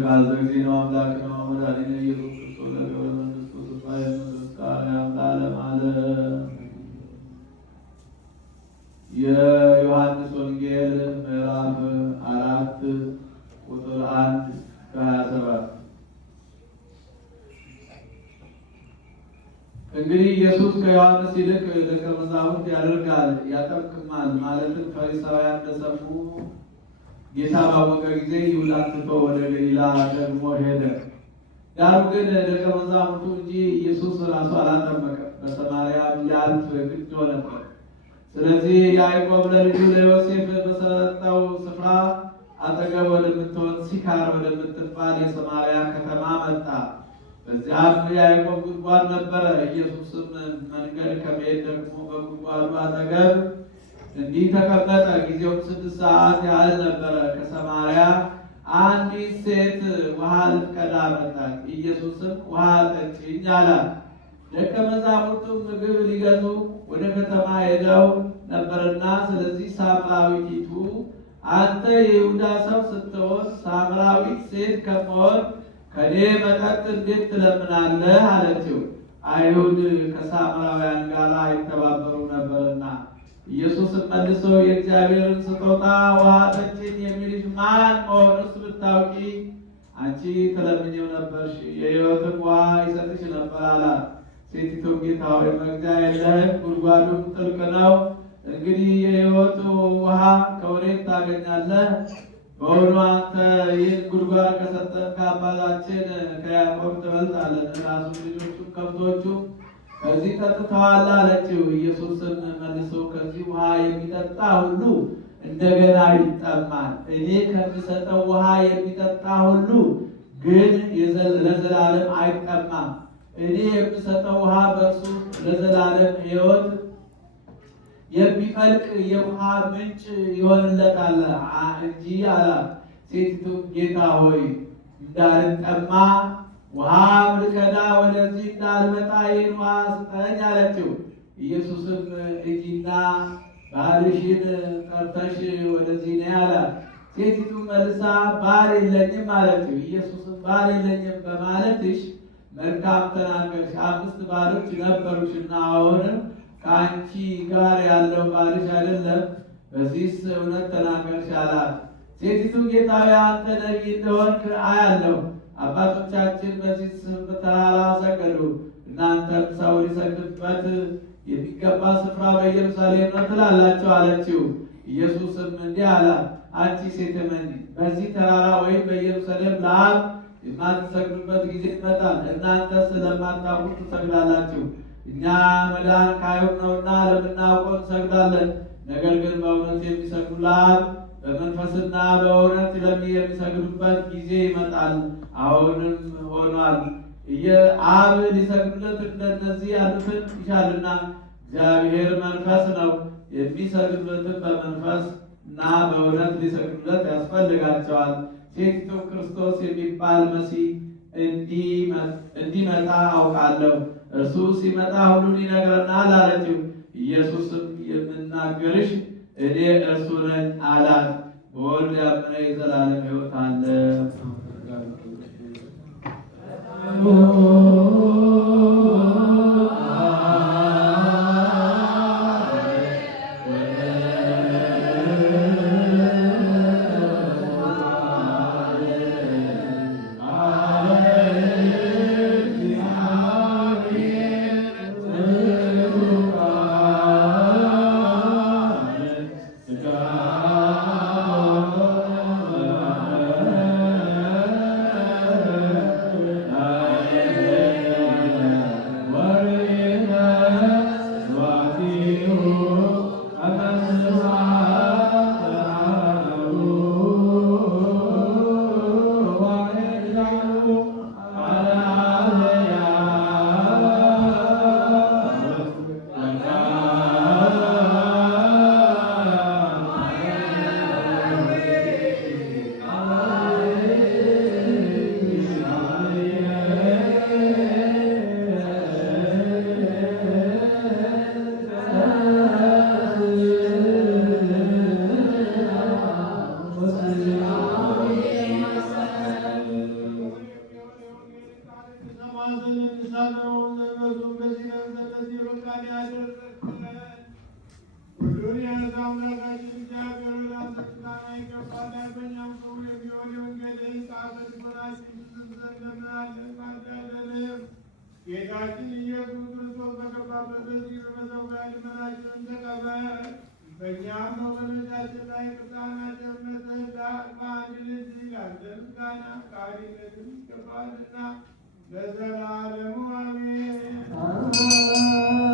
ቃል በጊዜ ነው አምላክ ነው መድኃኒነ ኢየሱስ ክርስቶስ ለገብረ መንግሥቱ ስፋይ ምስጋና ለዓለም ዓለም። የዮሐንስ ወንጌል ምዕራፍ 4 ቁጥር 1 እስከ 27። እንግዲህ ኢየሱስ ከዮሐንስ ይልቅ ደቀ መዛሙርት ያደርጋል ያጠምቅማል ማለትም ፈሪሳውያን እንደሰሙ ጌታ ባወቀ ጊዜ ይሁዳን ትቶ ወደ ገሊላ ደግሞ ሄደ። ዳሩ ግን ደቀ መዛሙርቱ እንጂ ኢየሱስ ራሱ አላጠመቀም፣ በሰማርያም ያልፍ ግድ ሆነበት። ስለዚህ ያዕቆብ ለልጁ ለዮሴፍ በሰጠው ስፍራ አጠገብ ወደምትሆን ሲካር ወደምትባል የሰማርያ ከተማ መጣ። በዚያም ያዕቆብ ጉድጓድ ነበረ። ኢየሱስም መንገድ ከመሄድ ደግሞ በጉድጓዱ አጠገብ እንዲህ ተቀመጠ። ጊዜውም 6 ሰዓት ያህል ነበረ። ከሰማርያ አንዲት ሴት ውሃ ልትቀዳ መጣች። ኢየሱስም ውሃ ጠጪኝ አላት። ደቀ መዛሙርቱም ምግብ ሊገዙ ወደ ከተማ ሄደው ነበርና፣ ስለዚህ ሳምራዊቲቱ አንተ የይሁዳ ሰው ስትሆን ሳምራዊት ሴት ከመሆን ከኔ መጠጥ እንዴት ትለምናለህ? አለችው። አይሁድ ከሳምራውያን ጋር አይተባበሩ ነበርና። ኢየሱስም መልሶ የእግዚአብሔርን ስጦታ ውሃ ጠጪኝ የሚልሽ ማን መሆኑስ ብታውቂ አንቺ ትለምኚው ነበርሽ፣ የሕይወትም ውሃ ይሰጥሽ ነበር አላት። ሴቲቱም ጌታ ሆይ መቅጃ የለህም፣ ጉድጓዱም ጥልቅ ነው። እንግዲህ የሕይወት ውሃ ከወዴት ታገኛለህ? በእውኑ አንተ ይህን ጉድጓድ ከሰጠን ከአባታችን ከያዕቆብ ትበልጣለን፣ ራሱ ልጆቹም ከብቶቹም ከዚህ ጠጥተዋል አለችው። ኢየሱስም መልሶ ከዚህ ውሃ የሚጠጣ ሁሉ እንደገና ይጠማል። እኔ ከምሰጠው ውሃ የሚጠጣ ሁሉ ግን ለዘላለም አይጠማም። እኔ የምሰጠው ውሃ በእርሱ ለዘላለም ሕይወት የሚፈልቅ የውሃ ምንጭ ይሆንለታል እንጂ አላት። ሴቲቱም ጌታ ሆይ እንዳልጠማ ውሃም ልቀዳ ወደዚህ እንዳልመጣ ይህን ውሃ ስጠኝ አለችው። ኢየሱስም ሂጂና ባልሽን ጠርተሽ ወደዚህ ነይ አላት። ሴቲቱም መልሳ ባል የለኝም አለችው። ኢየሱስም ባል የለኝም በማለትሽ መልካም ተናገርሽ፣ 5 ባሎች ነበሩሽና አሁንም ከአንቺ ጋር ያለው ባልሽ አይደለም፣ በዚህስ እውነት ተናገርሽ አላት። ሴቲቱ ጌታ ሆይ አንተ ነቢይ እንደሆንክ አያለሁ። አባቶቻችን በዚህ ተራራ ሰገዱ፣ እናንተም ሰው ሊሰግድበት የሚገባ ስፍራ በኢየሩሳሌም ነው ትላላችሁ አለችው። ኢየሱስም እንዲህ አላት፣ አንቺ ሴት እመኚ፣ በዚህ ተራራ ወይም በኢየሩሳሌም ለአብ የማትሰግዱበት ጊዜ ይመጣል። እናንተ ስለማታውቁ ትሰግዳላችሁ። እኛ መዳን ከአይሁድ ነውና ለምናውቀው እንሰግዳለን። ነገር ግን በእውነት የሚሰግዱ ለአብ በመንፈስና በእውነት የሚሰግዱበት ጊዜ ይመጣል፣ አሁንም ሆኗል። አብ ሊሰግዱለት እንደነዚህ ያሉትን ይሻልና። እግዚአብሔር መንፈስ ነው፣ የሚሰግዱለትን በመንፈስ እና በእውነት ሊሰግዱለት ያስፈልጋቸዋል። ሴቲቱ ክርስቶስ የሚባል መሲህ እንዲመጣ አውቃለሁ፣ እርሱ ሲመጣ ሁሉን ይነግረናል አለችው። ኢየሱስም የምናገርሽ እኔ እርሱ ነኝ አላት። በወልድ ያመነ የዘላለም ሕይወት አለ። ሁሉን የያዘ አምላካችን እግዚአብሔር ላንተ ምስጋና ይገባል። ዳግመኛም ሰው የሚሆን የወንጌልን ቃል በልቦናችን ዘንድ እንለምናለን። ማዳለንም ጌታችን ኢየሱስ ክርስቶስ በገባበት በዚህ በመሠዊያ ልመናችንን ተቀበል። በእኛም በወገኖቻችን ላይ ቅርታና ቸርነትህን በአንድ ልጅ ላንተ ምስጋና ፈቃድነትም ይገባልና ለዘላለሙ